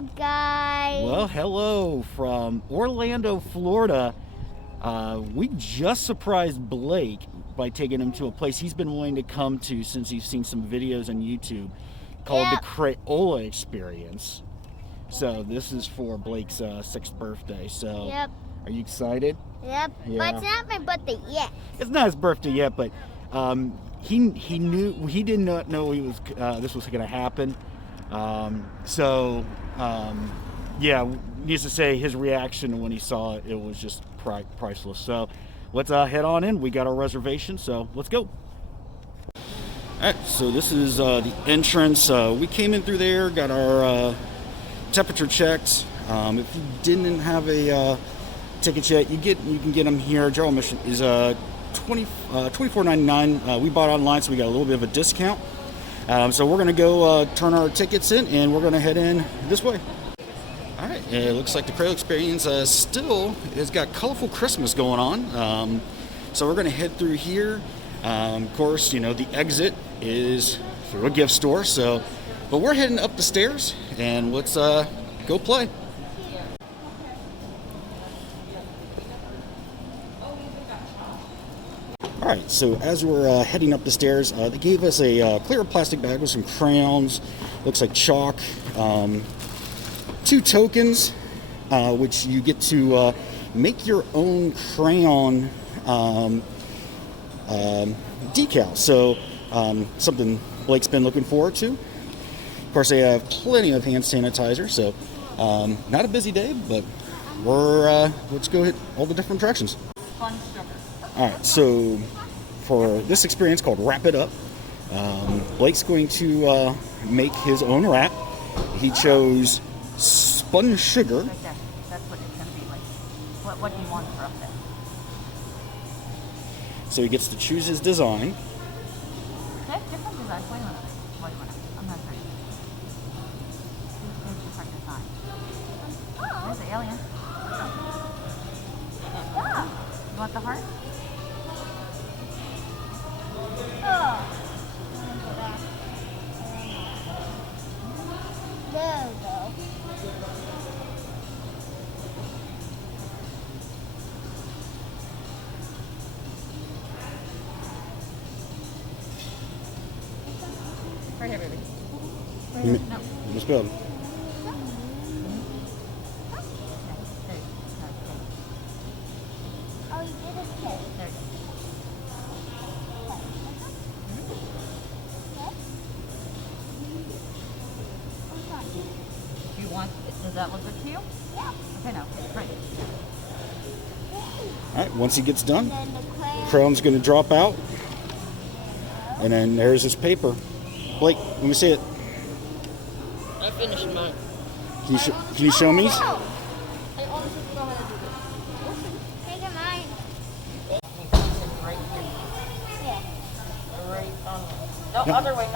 Hello, guys. Well, hello from Orlando, Florida. We just surprised Blake by taking him to a place he's been wanting to come to since he's seen some videos on YouTube called the Crayola Experience. So this is for Blake's 6th birthday. So are you excited? Yep. Yeah. But it's not my birthday yet. It's not his birthday yet, but he did not know this was going to happen. Yeah, needs to say his reaction when he saw it, it was just priceless. So let's head on in. We got our reservation, so let's go. All right, so this is the entrance. We came in through there, got our temperature checked. If you didn't have a ticket yet, you can get them here. General admission is $24.99. We bought online, so we got a little bit of a discount. So we're going to go turn our tickets in, and we're going to head in this way. All right, it looks like the Crayola Experience still has got colorful Christmas going on. So we're going to head through here. Of course, you know, the exit is through a gift store. But we're heading up the stairs, and let's go play. All right, so as we're heading up the stairs, they gave us a clear plastic bag with some crayons, looks like chalk, 2 tokens, which you get to make your own crayon decal. So something Blake's been looking forward to. Of course, they have plenty of hand sanitizer, so not a busy day, but let's go hit all the different attractions. All right, so for this experience called Wrap It Up, Blake's going to make his own wrap. He chose spun sugar. Right there. That's what it's going to be like. What do you want for up there? So he gets to choose his design. They have different designs. Wait a minute. I'm not sure. There's different designs. There's the alien. Yeah. You want the heart? There we go. Right here, baby. No. Let's go. Oh, you did a kiss. There you go. Do you want, does that look good to you? Yeah. Okay, no. Right. All right, once he gets done, Then the crayon's going to drop out. And then there's his paper. Blake, let me see it. I finished mine. Can you show me? I honestly don't know how to do this. Take a mine. Right here. Yeah. Right on. No, No. other way.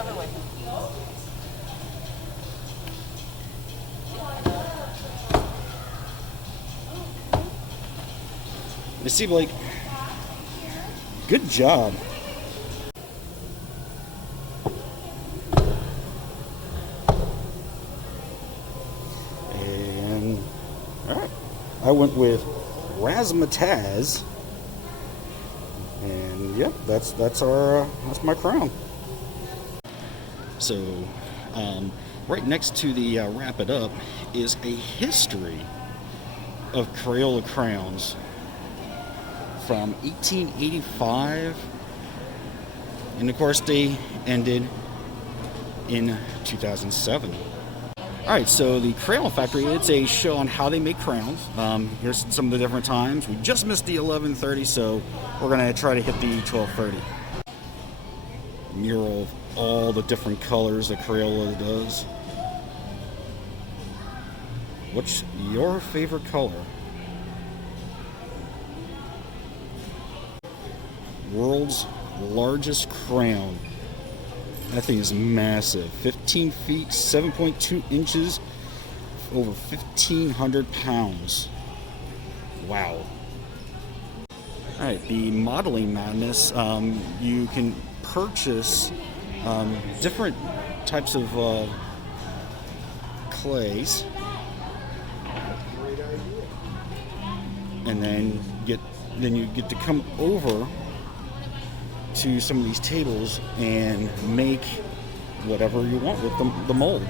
You see, Blake? Good job. And all right, I went with razzmatazz, and yep, that's my crown. So, right next to the Wrap It Up is a history of Crayola crayons from 1885, and of course they ended in 2007. All right, so the Crayola Factory, it's a show on how they make crayons. Here's some of the different times. We just missed the 11:30, so we're gonna try to hit the 12:30. Mural of all the different colors that Crayola does. What's your favorite color? World's largest crayon. That thing is massive. 15 feet, 7.2 inches, over 1,500 pounds. Wow. All right, the Modeling Madness, you can purchase different types of clays. And then you get to come over to some of these tables and make whatever you want with the mold.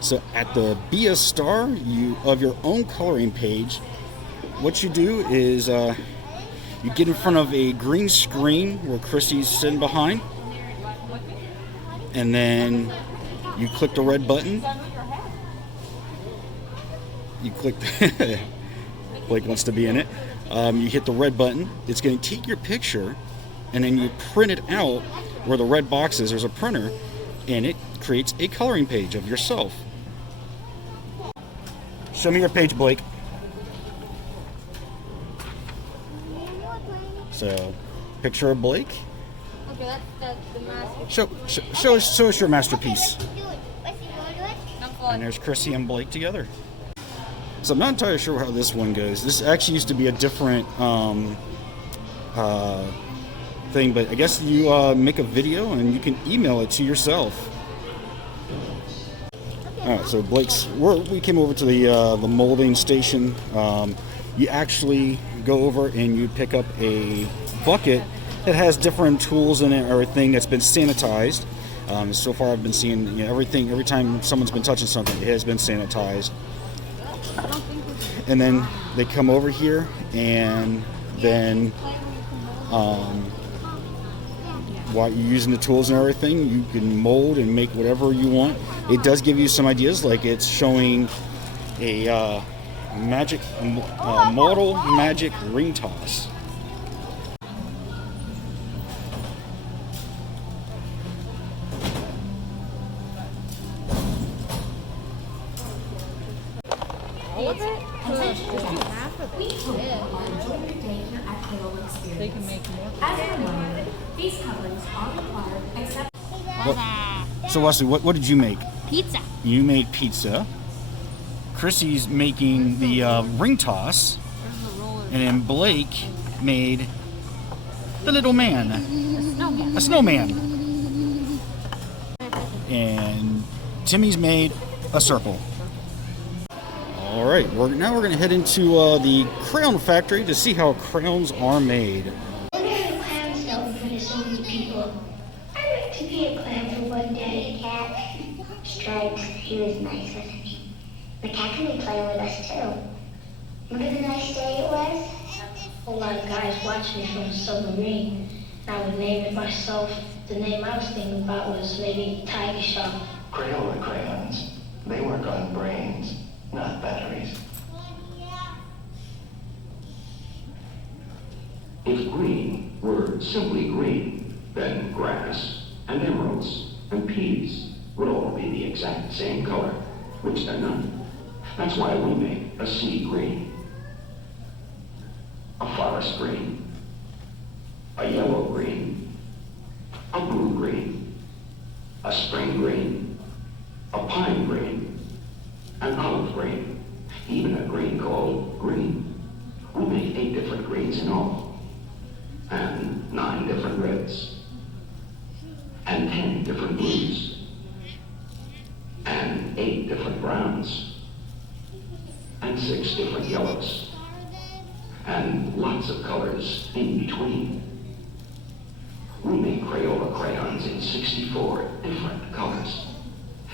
So at the Be a Star of your own coloring page, what you do is you get in front of a green screen where Chrissy's sitting behind, and then you click the red button. You click Blake wants to be in it. You hit the red button. It's going to take your picture, and then you print it out where the red box is. There's a printer, and it creates a coloring page of yourself. Show me your page, Blake. So, picture of Blake. Okay, that's the master. Show us your masterpiece. Do it. Let's see, you want to do it? I'm fun. And there's Chrissy and Blake together. So I'm not entirely sure how this one goes. This actually used to be a different thing, but I guess you make a video and you can email it to yourself. All right, so we came over to the molding station. You actually go over and you pick up a bucket that has different tools in it, everything that's been sanitized. So far, I've been seeing everything. Every time someone's been touching something, it has been sanitized. And then they come over here, and then while you're using the tools and everything, you can mold and make whatever you want. It does give you some ideas, like it's showing a model magic ring toss. They can make more. As a reminder, these coverings are required except So Wesley, what did you make? Pizza. You made pizza. Chrissy's making the ring toss, and then Blake made the little man, a snowman, and Timmy's made a circle. All right, now we're going to head into the Crayon Factory to see how crayons are made. Clowns don't for so many people. I'd like to be a clown for one day. Cat. Stripes, he was nice, wasn't he? The cat can be playing with us too. Remember the nice day it was? A lot of guys watched me from a submarine. I would name it myself. The name I was thinking about was maybe Tiger Shark. Crayola crayons. They work on brains, not batteries. If green were simply green, then grass and emeralds and peas would all be the exact same color, which they're not. That's why we make a sea green, a forest green, a yellow green, a blue green, a spring green, a pine green, an olive green, even a green called green. We make 8 different greens in all, and 9 different reds, and 10 different blues, and 8 different browns, and 6 different yellows, and lots of colors in between. We make Crayola crayons in 64 different colors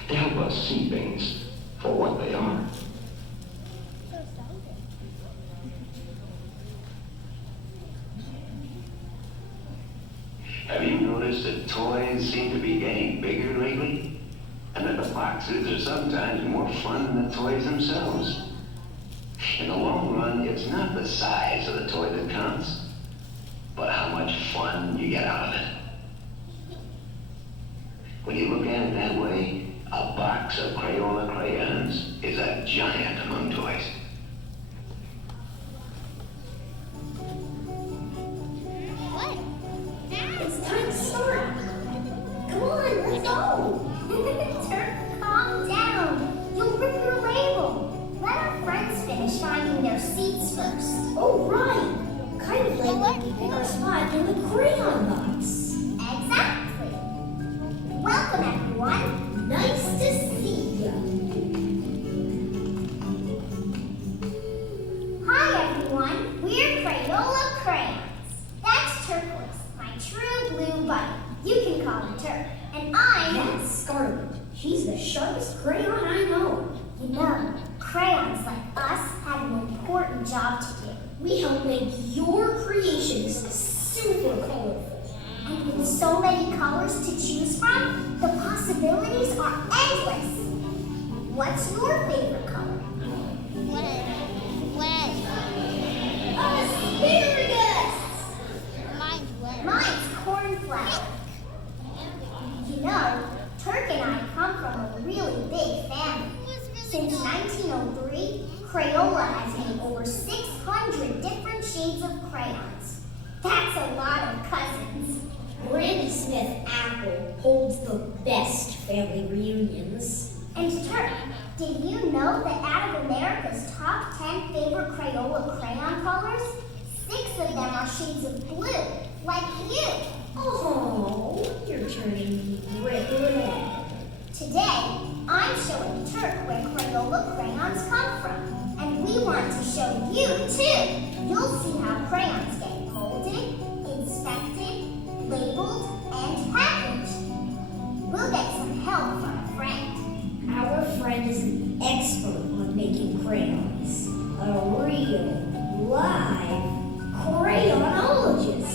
to help us see things for what they are. Have you noticed that toys seem to be getting bigger lately? And that the boxes are sometimes more fun than the toys themselves? In the long run, it's not the size of the toy that counts, but how much fun you get out of it. When you look at it that way, a box of Crayola crayons is a giant among toys. What? It's time to start. Come on, let's go. Calm down. You'll rip your label. Let our friends finish finding their seats first. Oh, right. Kind of like when we pick our spot in the crayon box. Exactly. Welcome, everyone. Nice to see you. Scarlet. She's the sharpest crayon I know. You know, crayons like us have an important job to do. We help make your creations super colorful. And with so many colors to choose from, the possibilities are endless. What's your favorite color? Red. Asparagus! Mine's red. Mine's cornflower. You know, Turk and I come from a really big family. Since 1903, Crayola has made over 600 different shades of crayons. That's a lot of cousins. Granny Smith Apple holds the best family reunions. And Turk, did you know that out of America's top 10 favorite Crayola crayon colors, 6 of them are shades of blue, like you? Oh, you're turning me red. Today, I'm showing Turk where Crayola crayons come from, and we want to show you too. You'll see how crayons get molded, inspected, labeled, and packaged. We'll get some help from a friend. Our friend is an expert on making crayons. A real, live crayonologist.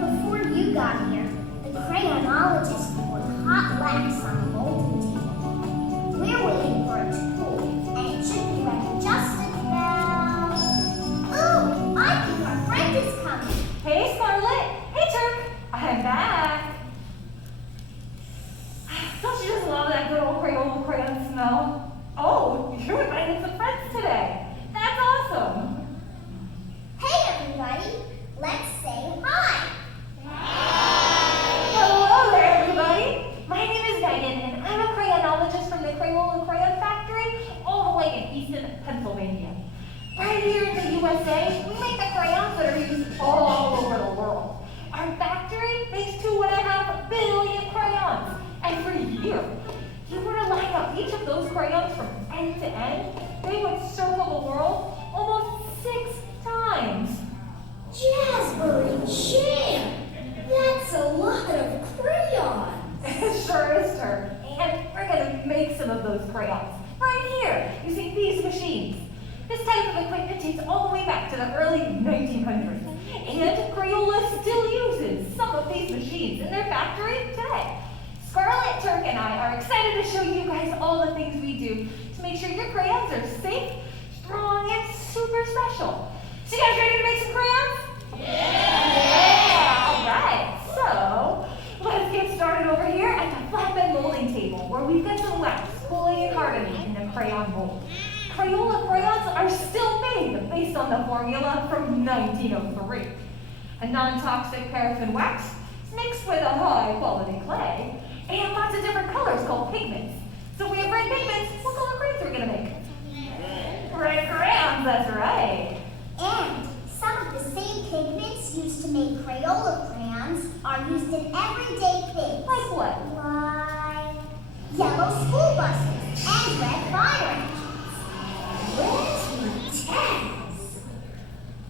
Before you got here, the crayonologist poured hot wax on the molding table. We're waiting for it to cool, and it should be ready just about... Ooh, I think our friend is coming. Hey, Scarlet. Hey, Turk. I'm back. Don't you just love that good old Crayola crayon smell? Oh, you invited some friends today. That's awesome. Hey, everybody. Let's say hi. Hello there, everybody. My name is Megan, and I'm a crayonologist from the Crayola Factory, all the way in Easton, Pennsylvania. Right here in the USA, we make the crayons that are used all over the world. Our factory makes 2.5 billion crayons. And for years, if you were to line up each of those crayons from end to end, they would circle the world almost 6 times. Jasper and Jam! That's a lot of crayons! It sure is, Turk. And we're going to make some of those crayons. Right here, using these machines. This type of equipment dates all the way back to the early 1900s. And Crayola still uses some of these machines in their factory today. Scarlet, Turk, and I are excited to show you guys all the things we do to make sure your crayons are safe, strong, and super special. So you guys ready to make some crayons? Yeah! All right, so let's get started over here at the flatbed molding table where we've got some wax cooling and hardening in the crayon mold. Crayola crayons are still made based on the formula from 1903. A non-toxic paraffin wax is mixed with a high-quality clay and lots of different colors called pigments. So if we have red pigments, what color crayons are we going to make? Red crayons, that's right. And some of the same pigments used to make Crayola crayons are used in everyday things. Like what? Like yellow school buses and red fire engines. Where's my Taz?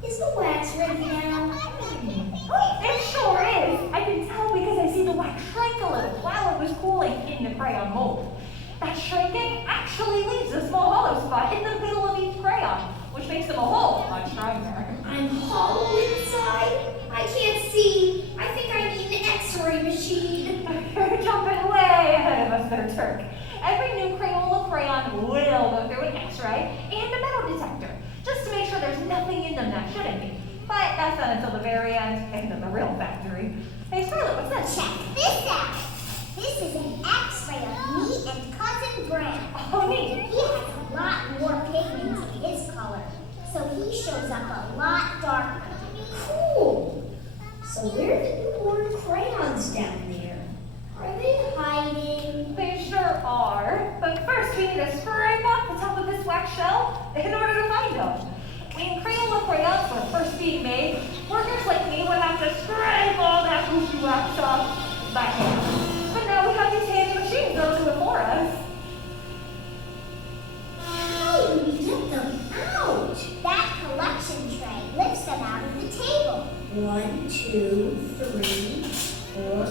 Is the wax ready now? It sure is. I can tell because I see the wax shrink a little while it was cooling in the crayon mold. That shrinking actually leaves a small hollow spot in the middle of each crayon, which makes them a whole lot stronger. I'm hollow inside. I can't see. I think I need an X-ray machine. You're jumping way ahead of us there, Turk. Every new Crayola crayon will go through an X-ray and a metal detector, just to make sure there's nothing in them that shouldn't be. But that's not until the very end and in the real factory. Hey, Scarlet, what's this? Check this out. This is an X-ray of me and cousin Graham. Oh, neat. He has a lot more pigments in his color, so he shows up a lot darker. Cool. So where are the newborn crayons down there? Are they hiding? They sure are. But first, we need to scrape off the top of this wax shell in order to find them. When Crayola crayons were first being made, workers like me would have to scrape all that goofy wax off by hand. But now we have these handy machines that'll do it for us. How do we get them out? That collection tray lifts them out of the table. 1, 2, 3, 4.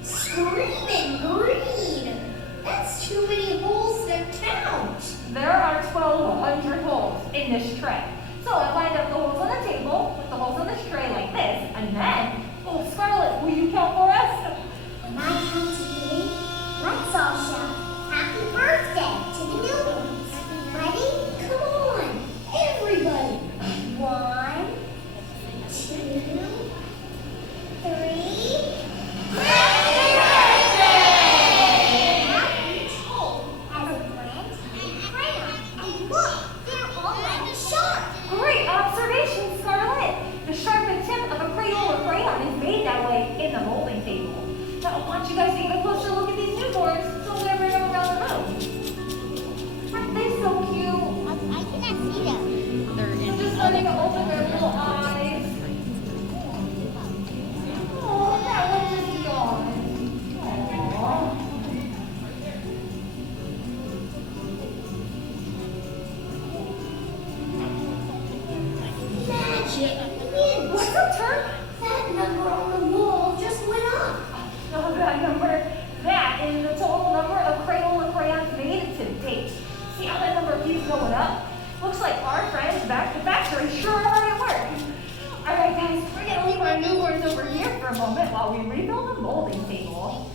Screaming green. That's too many holes to count. There are 1,200 holes in this tray. So I lined up the holes on the table with the holes on this tray like this, and then, oh, Scarlett, will you count for us? When I count to 3, let's all shout happy birthday to the new ones. Ready? Come on, everybody. 1, 2, 3. Happy birthday! Now each hole has a brand and crayon. And look, they're already sharp. Great observation, Scarlett. The sharpened tip of a Crayola crayon is made that way in the molding table. Now I want you guys to get a closer look at these new boards so we're bring them around the room. Aren't they so cute? I cannot see them. They're I'm in just letting them open their little eyes. Oh, that one just yawned. Aww. Magic. What's up, Turk? That number on the wall just went up. Oh, that number. That is the total number of Crayola crayons made to date. See how that number keeps going up? Looks like our friends back to factory sure are hard at work. All right, guys, we're gonna leave our new boards over here for a moment while we rebuild the molding table.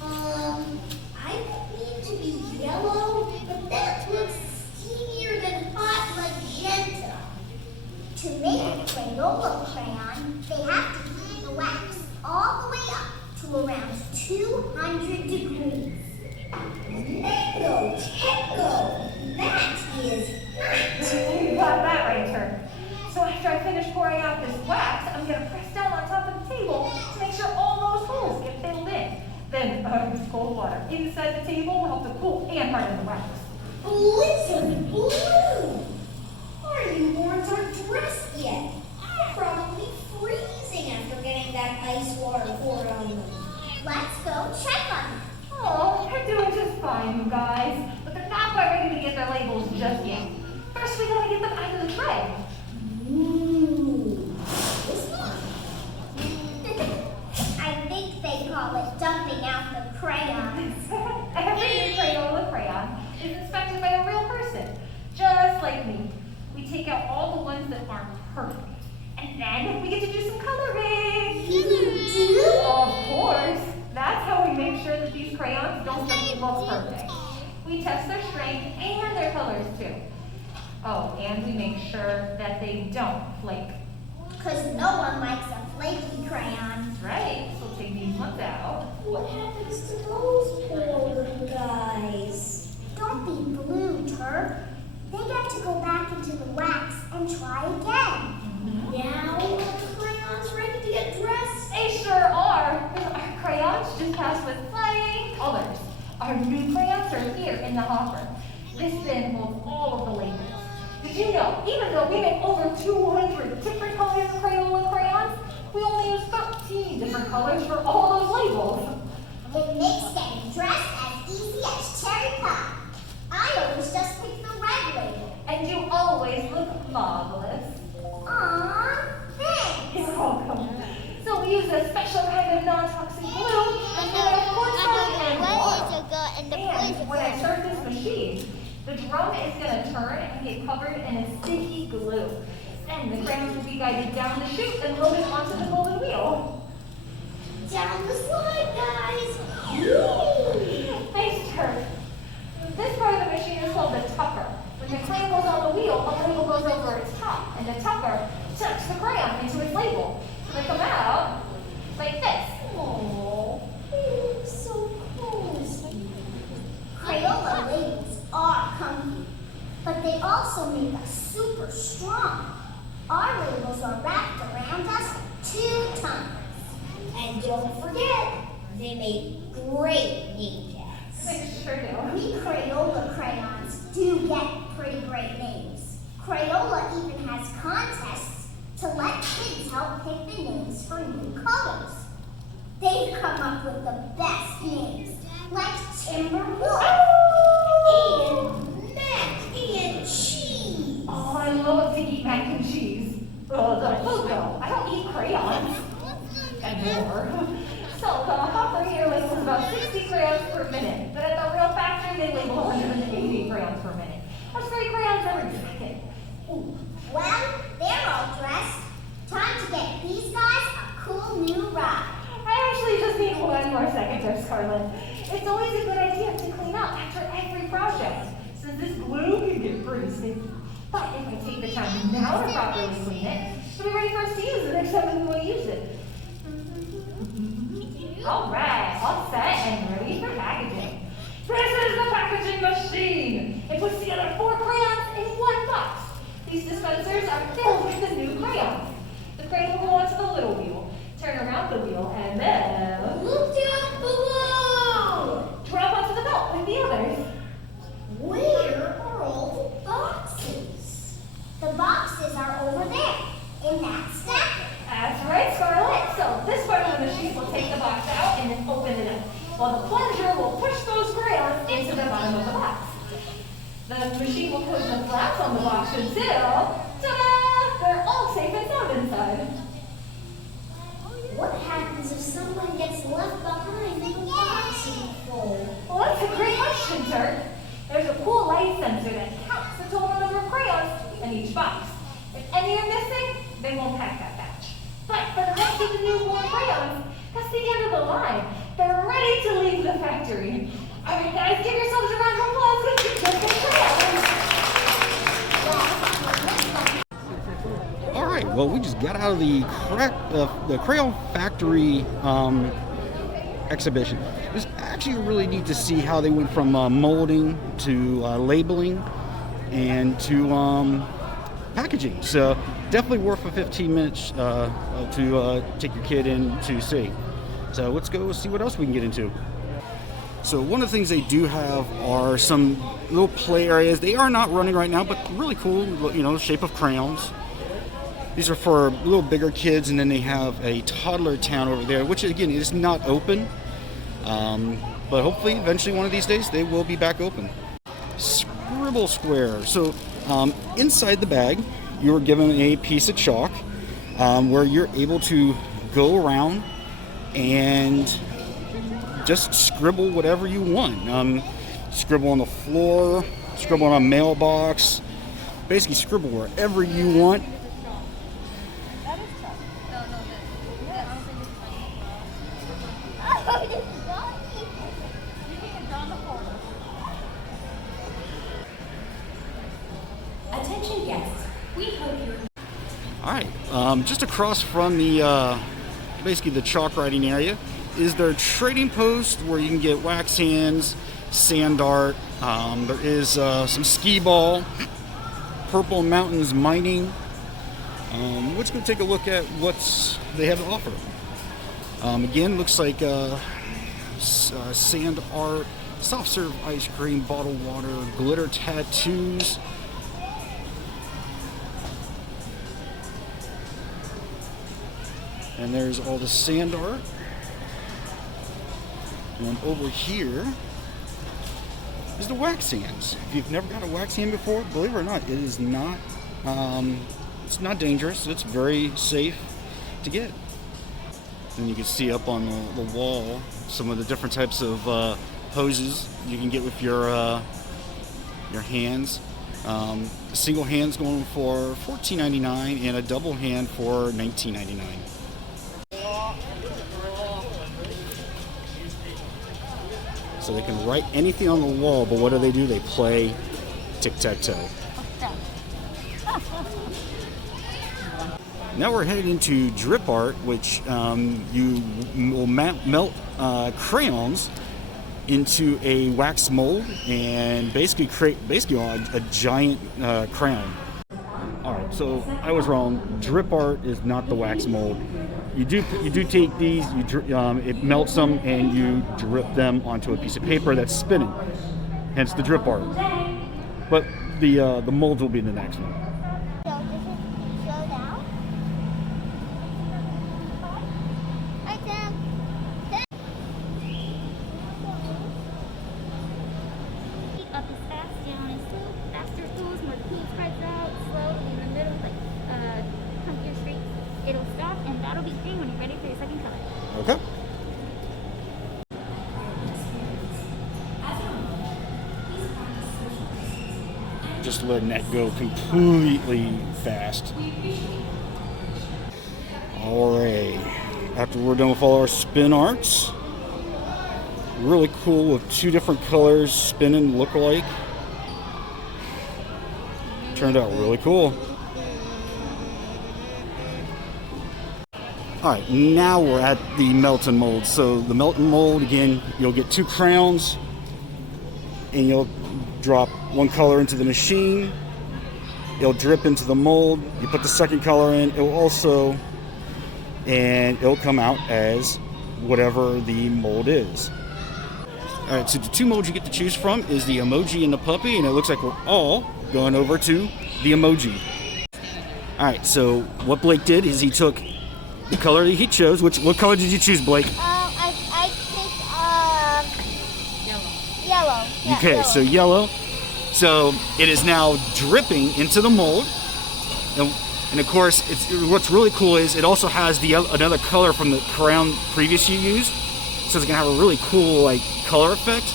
I don't mean to be yellow, but that looks steamier than hot magenta. To make a Crayola crayon, they have to heat the wax all the way up to around 200 degrees. Mango Tango! That is hot! You got that right, Turk. So after I finish pouring out this wax, I'm gonna press down on top of the table to make sure all those holes get filled in. Then use cold water inside the table will help to cool and harden the wax. Blizzard Blue! Our newborns aren't dressed yet. They're probably freezing after getting that ice water poured on them. Let's go check on them. Oh, they're doing just fine, you guys. But they're not quite ready to get their labels just yet. First, we gotta get them out of the tray. Ooh, this one. I think they call it dumping out the crayons. Every new Crayola crayon is inspected by a real person, just like me. We take out all the ones that aren't perfect. And then we get to do some coloring. You do? Of course. That's how we make sure that these crayons don't just look perfect. We test their strength and their colors too. Oh, and we make sure that they don't flake. Because no one likes a flaky crayon. That's right. So we'll take these ones out. What happens to those poor little guys? Don't be blue, Turk. They get to go back into the wax and try again. Now are the crayons ready to get dressed? They sure are. Our crayons just passed with flying colors. Our new crayons are here in the hopper. This bin holds all of the labels. Did you know, even though we make over 200 different colors of Crayola crayons, we only use 13 different colors for all those labels. It makes getting dressed as easy as cherry pie. I always just pick the red label. And you always look marvelous. Aww, thanks. You're welcome. So we use a special kind of non-toxic glue, and then of course water and water. And when I start this machine, the drum is going to turn and get covered in a sticky glue. Then the crayons will be guided down the chute and loaded onto the golden wheel. Down the slide, guys! Nice turn. This part of the machine is called the tucker. When the crayon goes on the wheel, a label goes over its top, and the tucker tucks the crayon into its label. So they come out like this. Oh, they look so cozy. Crayola labels are comfy, but they also make us super strong. Our labels are wrapped around us 2 times. And don't forget, they make great name tags. They sure do. We Crayola crayons do get pretty great names. Crayola even has contests to let kids help pick the names for new colors. They've come up with the best names, like Timberwolf And mac and cheese. Oh, I love to eat mac and cheese. Oh, the logo. I don't eat crayons anymore. So the hopper here labels about crayons per minute, but at the real factory they label 180 crayons per minute. That's 3 crayons every second. Ooh. Well, they're all dressed. Time to get these guys a cool new ride. I actually just need 1 more second there, Scarlett. It's always a good idea to clean up after every project, since this glue can get pretty sticky. But if I take the time now to properly clean it, it'll be ready for us to use the next time we want to use it. Alright, all set and ready for packaging. This is the packaging machine. It puts together 4 crayons in 1 box. These dispensers are filled with the new crayons. The crayon will go onto the little wheel, turn around the wheel, and then Loop-de-loop-boo-boo! drop onto the belt with the others. Where are all the boxes? The boxes are over there, in that stack. That's right, Scarlett. So this part of the machine will take the box out and then open it up, while the plunger will push those crayons into the bottom of the box. The machine will close the flaps on the box until, ta-da! They're all safe and sound inside. What happens if someone gets left behind in the box in full? Well, that's a great question, Turk. There's a cool light sensor that counts the total number of crayons in each box. If any are missing, they won't pack that batch. But for the rest of the newborn crayons, that's the end of the line. They're ready to leave the factory. All right, guys, give yourselves a round of applause. Let's get the crayons. All right, well, we just got out of the Crayola Factory exhibition. It was actually really neat to see how they went from molding to labeling and to packaging. So definitely worth a 15 minutes to take your kid in to see. So let's go see what else we can get into. So one of the things they do have are some little play areas. They are not running right now, but really cool, you know, shape of crayons. These are for a little bigger kids, and then they have a toddler town over there, which again is not open. But hopefully, eventually, one of these days, they will be back open. Scribble Square. So inside the bag, you are given a piece of chalk where you're able to go around and just scribble whatever you want. Scribble on the floor, scribble on a mailbox, basically scribble wherever you want. Attention guests, we hope you're... All right, just across from the basically the chalk writing area is their trading post where you can get wax hands, sand art. There is some skee ball, Purple Mountains mining. Let's go take a look at what they have to offer. Again, looks like sand art, soft serve ice cream, bottled water, glitter tattoos. And there's all the sand art. And over here is the wax hands. If you've never got a wax hand before, believe it or not, it is not. It's not dangerous. It's very safe to get. And you can see up on the wall some of the different types of poses you can get with your hands. A single hand's going for $14.99 and a double hand for $19.99. So they can write anything on the wall, but what do? They play tic-tac-toe. Now we're headed into drip art, which you will melt crayons into a wax mold and basically create a giant crayon. All right, so I was wrong. Drip art is not the wax mold. You do take these, it melts them, and you drip them onto a piece of paper that's spinning. Hence the drip art. But the molds will be in the next one. Up is fast, down is slow. Faster goes, more the paint spreads out. Slowly in the middle, like hunkier streaks. It'll stop, and that'll be green when you're ready for your second color. Okay. just letting that go completely fast. Alright, after we're done with all our spin arts, really cool with 2 different colors spinning look alike. Turned out really cool. Alright, now we're at the melt and mold. So the melt and mold, again, you'll get 2 crayons and you'll drop 1 color into the machine. It'll drip into the mold. You put the second color in, it'll come out as whatever the mold is. Alright, so the 2 molds you get to choose from is the emoji and the puppy, and it looks like we're all going over to the emoji. Alright, so what Blake did is he took the color that he chose. What color did you choose, Blake? I think yellow. Yeah, okay, yellow. so yellow. So it is now dripping into the mold, and of course, what's really cool is it also has another color from the crayon previous you used, so it's gonna have a really cool like color effect.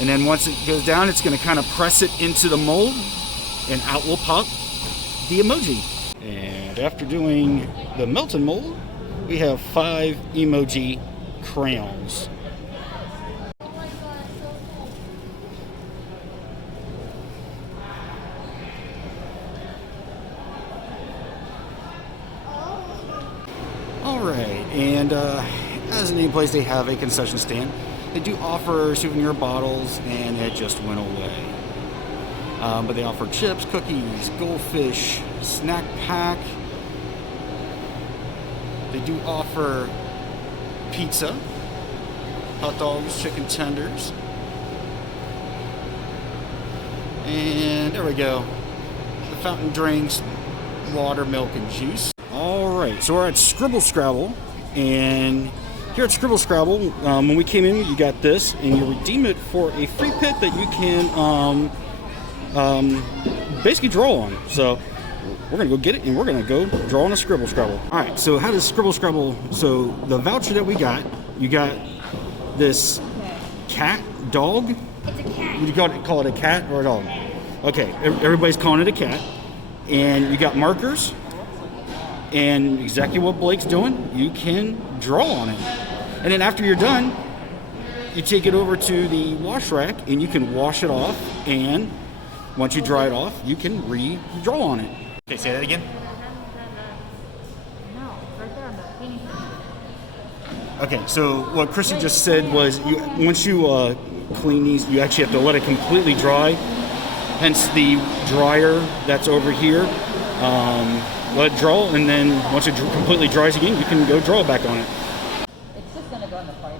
And then once it goes down, it's gonna kind of press it into the mold, and out will pop the emoji. And after doing the melt and mold, we have 5 emoji crayons. Alright, and as a name place, they have a concession stand. They do offer souvenir bottles, and it just went away. But they offer chips, cookies, goldfish, snack pack. They do offer pizza, hot dogs, chicken tenders. And there we go. The fountain drinks, water, milk, and juice. Alright, so we're at Scribble Scrabble. And here at Scribble Scrabble, when we came in, you got this, and you redeem it for a free pit that you can basically draw on. So we're gonna go get it, and we're gonna go draw on a Scribble Scrabble. All right, so how does Scribble Scrabble? So the voucher that we got, you got this cat, dog. It's a cat. You call it a cat or a dog? Okay, everybody's calling it a cat, and you got markers, and exactly what Blake's doing. You can draw on it, and then after you're done, you take it over to the wash rack, and you can wash it off, and once you dry it off, you can redraw on it. Okay, say that again. No, right there on the painting. Okay, so what Chrissy just said was, once you clean these, you actually have to let it completely dry. Hence the dryer that's over here. Let it draw, and then once it completely dries again, you can go draw back on it. It's just gonna go in the fiber.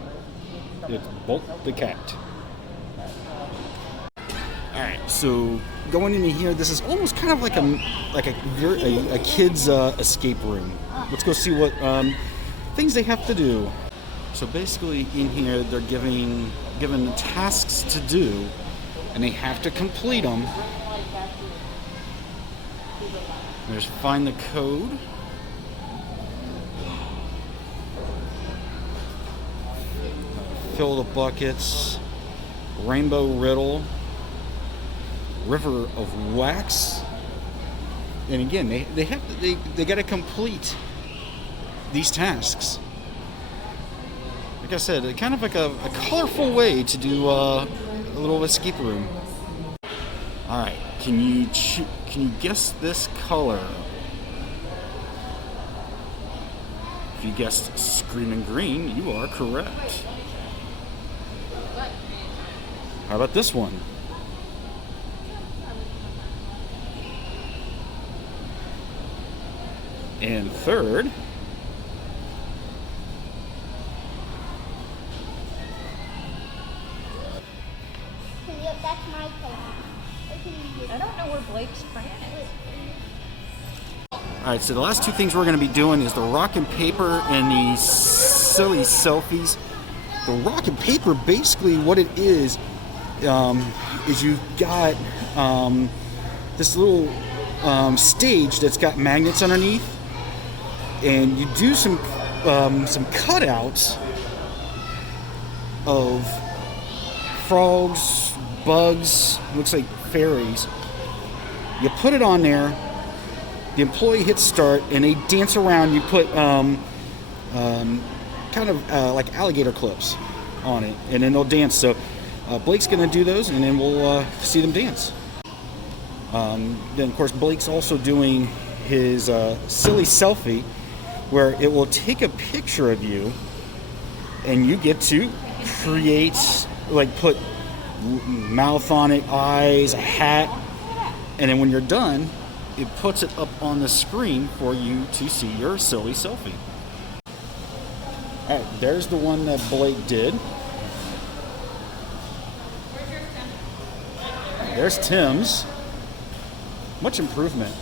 It's Bolt the cat. All right, so going into here, this is almost kind of like a kid's escape room. Let's go see what things they have to do. So basically, in here, they're given tasks to do, and they have to complete them. There's find the code. Fill the buckets. Rainbow riddle. River of wax. And again, they got to complete these tasks. Like I said, kind of like a colorful way to do a little escape room. All right, can you guess this color? If you guessed screaming green, you are correct. How about this one? And third, That's my color. I don't know where Blake's crayon is. Alright, so the last 2 things we're going to be doing is the rock and paper and the silly selfies. The rock and paper, basically what it is you've got this little stage that's got magnets underneath, and you do some cutouts of frogs, bugs, looks like fairies, You put it on there. The employee hits start, and they dance around. You put kind of like alligator clips on it, and then they'll dance. So Blake's going to do those, and then we'll see them dance. Then, of course, Blake's also doing his silly selfie, where it will take a picture of you, and you get to create, like put mouth on it, eyes, a hat, and then when you're done, it puts it up on the screen for you to see your silly selfie. All right, there's the one that Blake did. There's Tim's. Much improvement.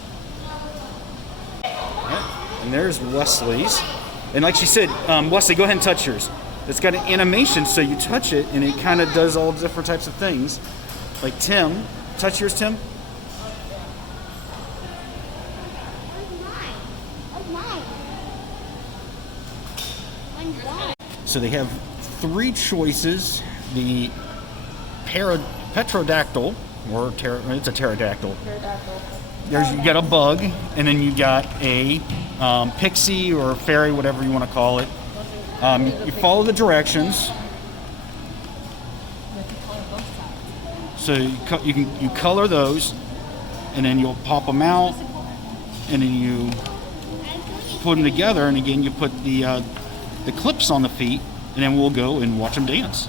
Right, and there's Wesley's. And like she said, Wesley, go ahead and touch yours. It's got an animation, so you touch it, and it kind of does all different types of things. Like Tim, touch yours, Tim. So they have 3 choices. The petrodactyl, or it's a pterodactyl. You got a bug, and then you got a pixie or fairy, whatever you want to call it. You follow the directions. So you color those, and then you'll pop them out, and then you put them together, and again you put the clips on the feet, and then we'll go and watch them dance.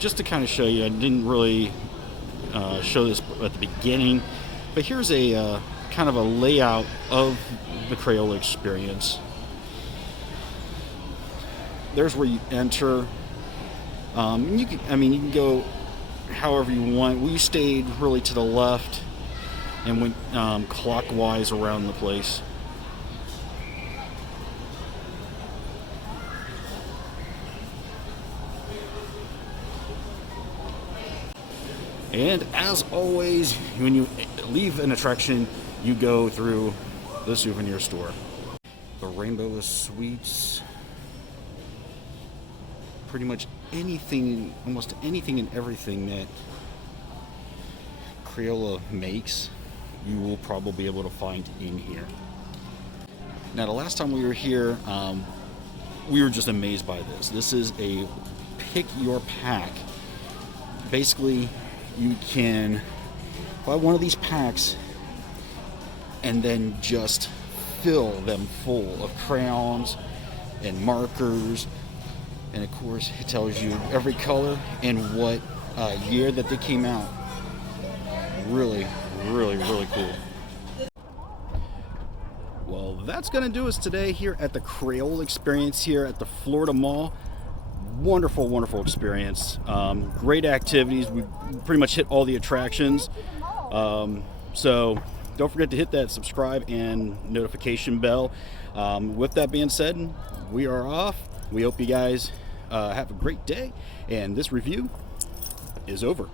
Just to kind of show you, I didn't really show this at the beginning, but here's a kind of a layout of the Crayola Experience. There's where you enter. And you can go however you want. We stayed really to the left and went clockwise around the place. And as always, when you leave an attraction, you go through the Souvenir Store. The Rainbow Sweets. Pretty much anything, almost anything and everything that Crayola makes, you will probably be able to find in here. Now, the last time we were here, we were just amazed by this. This is a pick your pack. Basically, you can buy one of these packs and then just fill them full of crayons and markers, and of course it tells you every color and what year that they came out. Really, really, really cool. Well, that's gonna do us today here at the Crayola Experience here at the Florida Mall. Wonderful, wonderful experience. Great activities. We pretty much hit all the attractions. So don't forget to hit that subscribe and notification bell. With that being said, we are off. We hope you guys have a great day, and this review is over.